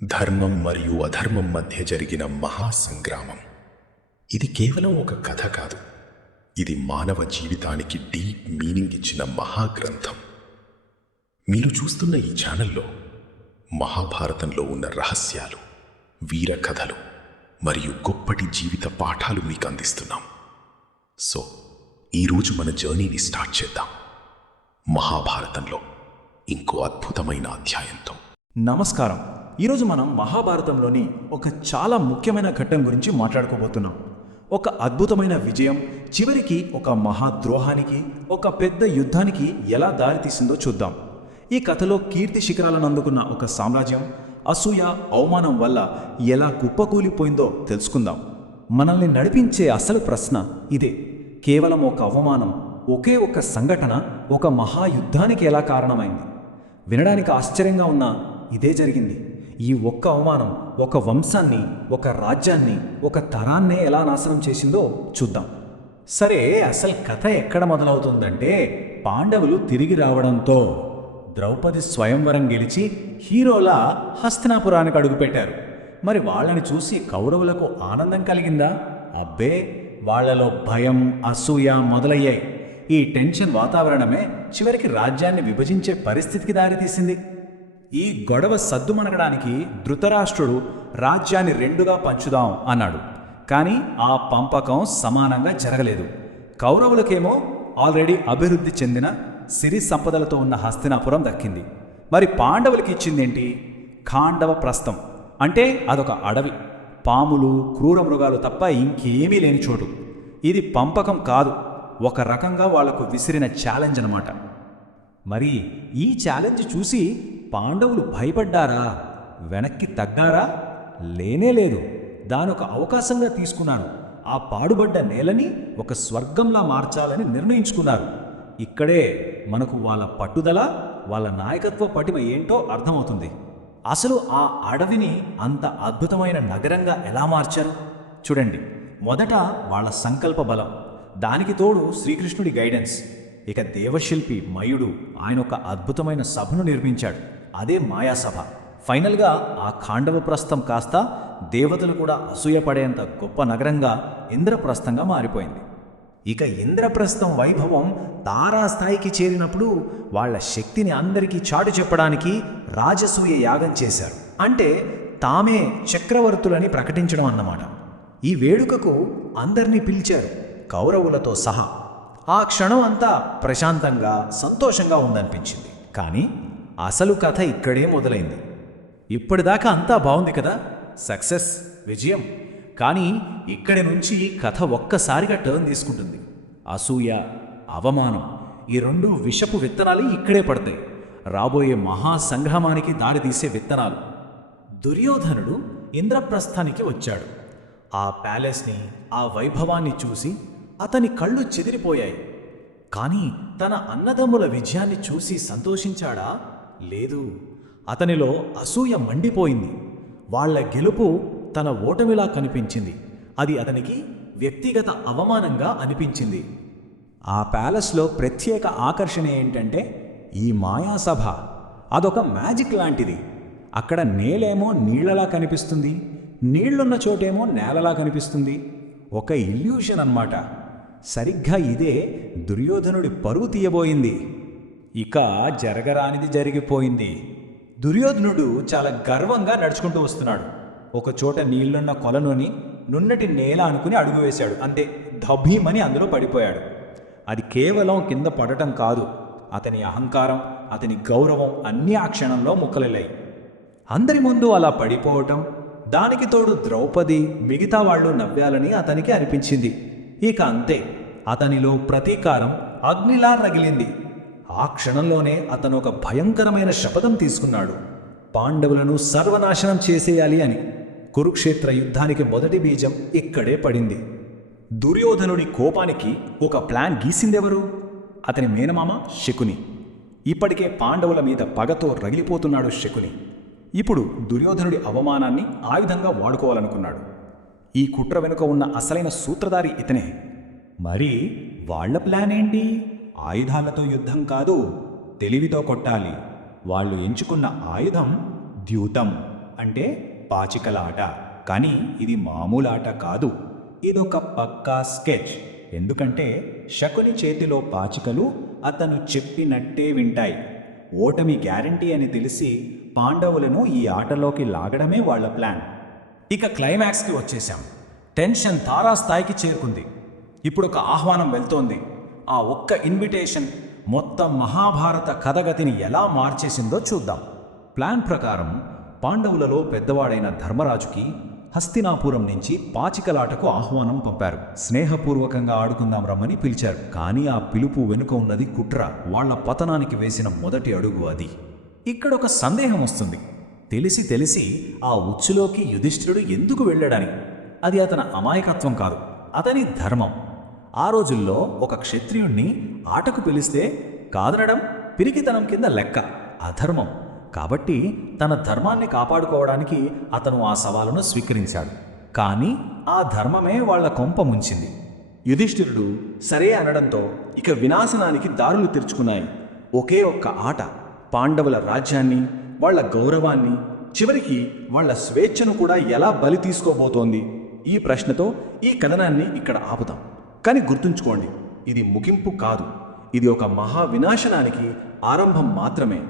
ధర్మం మరియు అధర్మం మధ్య జరిగిన మహాసంగ్రామం. ఇది కేవలం ఒక కథ కాదు, ఇది మానవ జీవితానికి డీప్ మీనింగ్ ఇచ్చిన మహాగ్రంథం. మీరు చూస్తున్న ఈ ఛానల్లో మహాభారతంలో ఉన్న రహస్యాలు, వీర కథలు మరియు గొప్పటి జీవిత పాఠాలు మీకు అందిస్తున్నాం. సో ఈరోజు మన జర్నీని స్టార్ట్ చేద్దాం, మహాభారతంలో ఇంకో అద్భుతమైన అధ్యాయంతో. నమస్కారం. ఈరోజు మనం మహాభారతంలోని ఒక చాలా ముఖ్యమైన ఘట్టం గురించి మాట్లాడుకోబోతున్నాం. ఒక అద్భుతమైన విజయం చివరికి ఒక మహాద్రోహానికి, ఒక పెద్ద యుద్ధానికి ఎలా దారితీసిందో చూద్దాం. ఈ కథలో కీర్తి శిఖరాలను అందుకున్న ఒక సామ్రాజ్యం అసూయ, అవమానం వల్ల ఎలా కుప్పకూలిపోయిందో తెలుసుకుందాం. మనల్ని నడిపించే అసలు ప్రశ్న ఇదే. కేవలం ఒక అవమానం, ఒకే ఒక సంఘటన ఒక మహాయుద్ధానికి ఎలా కారణమైంది? వినడానికి ఆశ్చర్యంగా ఉన్నా ఇదే జరిగింది. ఈ ఒక్క అవమానం ఒక వంశాన్ని, ఒక రాజ్యాన్ని, ఒక తరాన్నే ఎలా నాశనం చేసిందో చూద్దాం. సరే, అసలు కథ ఎక్కడ మొదలవుతుందంటే పాండవులు తిరిగి రావడంతో. ద్రౌపది స్వయంవరం గెలిచి హీరోలా హస్తినాపురానికి అడుగుపెట్టారు. మరి వాళ్ళని చూసి కౌరవులకు ఆనందం కలిగిందా? అబ్బే, వాళ్లలో భయం, అసూయ మొదలయ్యాయి. ఈ టెన్షన్ వాతావరణమే చివరికి రాజ్యాన్ని విభజించే పరిస్థితికి దారితీసింది. ఈ గొడవ సద్దుమణగడానికి ధృతరాష్ట్రుడు రాజ్యాన్ని రెండుగా పంచుదాం అన్నాడు. కానీ ఆ పంపకం సమానంగా జరగలేదు. కౌరవులకేమో ఆల్రెడీ అభివృద్ధి చెందిన సిరి సంపదలతో ఉన్న హస్తినాపురం దక్కింది. మరి పాండవులకి ఇచ్చిందేంటి? ఖాండవ ప్రస్థం. అంటే అదొక అడవి, పాములు, క్రూర మృగాలు తప్ప ఇంకేమీ లేని చోటు. ఇది పంపకం కాదు, ఒక రకంగా వాళ్లకు విసిరిన ఛాలెంజ్ అన్నమాట. మరి ఈ ఛాలెంజ్ చూసి పాండవులు భయపడ్డారా? వెనక్కి తగ్గారా? లేనేలేదు. దానొక అవకాశంగా తీసుకున్నాను. ఆ పాడుబడ్డ నేలని ఒక స్వర్గంలా మార్చాలని నిర్ణయించుకున్నారు. ఇక్కడే మనకు వాళ్ళ పట్టుదల, వాళ్ళ నాయకత్వ పటిమ ఏంటో అర్థమవుతుంది. అసలు ఆ అడవిని అంత అద్భుతమైన నగరంగా ఎలా మార్చారు చూడండి. మొదట వాళ్ళ సంకల్ప బలం, దానికి తోడు శ్రీకృష్ణుడి గైడెన్స్. ఇక దేవశిల్పి మయుడు ఆయన ఒక అద్భుతమైన సభను నిర్మించాడు, అదే మాయాసభ. ఫైనల్గా ఆ ఖాండవ ప్రస్థం కాస్త దేవతలు కూడా అసూయపడేంత గొప్ప నగరంగా ఇంద్రప్రస్థంగా మారిపోయింది. ఇక ఇంద్రప్రస్థం వైభవం తారాస్థాయికి చేరినప్పుడు వాళ్ల శక్తిని అందరికీ చాటు చెప్పడానికి రాజసూయ యాగం చేశారు. అంటే తామే చక్రవర్తులని ప్రకటించడం అన్నమాట. ఈ వేడుకకు అందరినీ పిలిచారు, కౌరవులతో సహా. ఆ క్షణం అంతా ప్రశాంతంగా, సంతోషంగా ఉందనిపించింది. కానీ అసలు కథ ఇక్కడే మొదలైంది. ఇప్పటిదాకా అంతా బాగుంది కదా, సక్సెస్, విజయం. కానీ ఇక్కడి నుంచి కథ ఒక్కసారిగా టర్న్ తీసుకుంటుంది. అసూయ, అవమానం, ఈ రెండు విషపు విత్తనాలు ఇక్కడే పడతాయి. రాబోయే మహాసంగ్రామానికి దారితీసే విత్తనాలు. దుర్యోధనుడు ఇంద్రప్రస్థానికి వచ్చాడు. ఆ ప్యాలెస్ని, ఆ వైభవాన్ని చూసి అతని కళ్ళు చెదిరిపోయాయి. కానీ తన అన్నదమ్ముల విజయాన్ని చూసి సంతోషించాడా? లేదు. అతనిలో అసూయ మండిపోయింది. వాళ్ల గెలుపు తన ఓటమిలా కనిపించింది. అది అతనికి వ్యక్తిగత అవమానంగా అనిపించింది. ఆ ప్యాలెస్లో ప్రత్యేక ఆకర్షణ ఏంటంటే ఈ మాయాసభ. అదొక మ్యాజిక్ లాంటిది. అక్కడ నేలేమో నీళ్లలా కనిపిస్తుంది, నీళ్లున్న చోటేమో నేలలా కనిపిస్తుంది. ఒక ఇల్యూషన్ అన్నమాట. సరిగ్గా ఇదే దుర్యోధనుడి పరువు తీయబోయింది. ఇక జరగరానిది జరిగిపోయింది. దుర్యోధనుడు చాలా గర్వంగా నడుచుకుంటూ వస్తున్నాడు. ఒకచోట నీళ్లున్న కొలనుని నున్నటి నేల అనుకుని అడుగు వేశాడు. అంతే, ధభీమని అందులో పడిపోయాడు. అది కేవలం కింద పడటం కాదు, అతని అహంకారం, అతని గౌరవం అన్నీ ఆ క్షణంలో ముక్కలెళ్ళాయి. అందరి ముందు అలా పడిపోవటం, దానికి తోడు ద్రౌపది, మిగతా వాళ్ళు నవ్వాలని అతనికి అనిపించింది. ఇక అంతే, అతనిలో ప్రతీకారం అగ్నిలా రగిలింది. ఆ క్షణంలోనే అతను ఒక భయంకరమైన శపథం తీసుకున్నాడు, పాండవులను సర్వనాశనం చేసేయాలి అని. కురుక్షేత్ర యుద్ధానికి మొదటి బీజం ఇక్కడే పడింది. దుర్యోధనుడి కోపానికి ఒక ప్లాన్ గీసిందెవరు? అతని మేనమామ శకుని. ఇప్పటికే పాండవుల మీద పగతో రగిలిపోతున్నాడు శకుని. ఇప్పుడు దుర్యోధనుడి అవమానాన్ని ఆయుధంగా వాడుకోవాలనుకున్నాడు. ఈ కుట్ర వెనుక ఉన్న అసలైన సూత్రధారి ఇతనే. మరి వాళ్ల ప్లాన్ ఏంటి? ఆయుధాలతో యుద్ధం కాదు, తెలివితో కొట్టాలి. వాళ్ళు ఎంచుకున్న ఆయుధం ద్యూతం, అంటే పాచికల ఆట. కానీ ఇది మామూలు ఆట కాదు. ఇదొక పక్కా స్కెచ్. ఎందుకంటే శకుని చేతిలో పాచికలు అతను చెప్పినట్టే వింటాయి. ఓటమి గ్యారంటీ అని తెలిసి పాండవులను ఈ ఆటలోకి లాగడమే వాళ్ళ ప్లాన్. ఇక క్లైమాక్స్కి వచ్చేశాం. టెన్షన్ తారాస్థాయికి చేరుకుంది. ఇప్పుడు ఒక ఆహ్వానం వెళ్తోంది. ఆ ఒక్క ఇన్విటేషన్ మొత్తం మహాభారత కథగతిని ఎలా మార్చేసిందో చూద్దాం. ప్లాన్ ప్రకారం పాండవులలో పెద్దవాడైన ధర్మరాజుకి హస్తినాపురం నుంచి పాచికలాటకు ఆహ్వానం పంపారు. స్నేహపూర్వకంగా ఆడుకుందాం రమ్మని పిలిచారు. కానీ ఆ పిలుపు వెనుక ఉన్నది కుట్ర. వాళ్ల పతనానికి వేసిన మొదటి అడుగు అది. ఇక్కడొక సందేహం వస్తుంది. తెలిసి ఆ ఉచ్చులోకి యుధిష్ఠిరుడు ఎందుకు వెళ్ళాడని. అది అతని అమాయకత్వం కాదు, అతని ధర్మం. ఆ రోజుల్లో ఒక క్షత్రియుణ్ణి ఆటకు పిలిస్తే కాదనడం పిరికితనం కింద లెక్క, అధర్మం. కాబట్టి తన ధర్మాన్ని కాపాడుకోవడానికి అతను ఆ సవాలును స్వీకరించాడు. కానీ ఆ ధర్మమే వాళ్ల కొంప ముంచింది. యుధిష్ఠిరుడు సరే అనడంతో ఇక వినాశనానికి దారులు తెరుచుకున్నాయి. ఒకే ఒక్క ఆట పాండవుల రాజ్యాన్ని, వాళ్ల గౌరవాన్ని, చివరికి వాళ్ల స్వేచ్ఛను కూడా ఎలా బలి తీసుకోబోతోంది. ఈ ప్రశ్నతో ఈ కథనాన్ని ఇక్కడ ఆపుతాం. కానీ గుర్తుంచుకోండి, ఇది ముగింపు కాదు. ఇది ఒక మహా వినాశనానికి ఆరంభం మాత్రమే.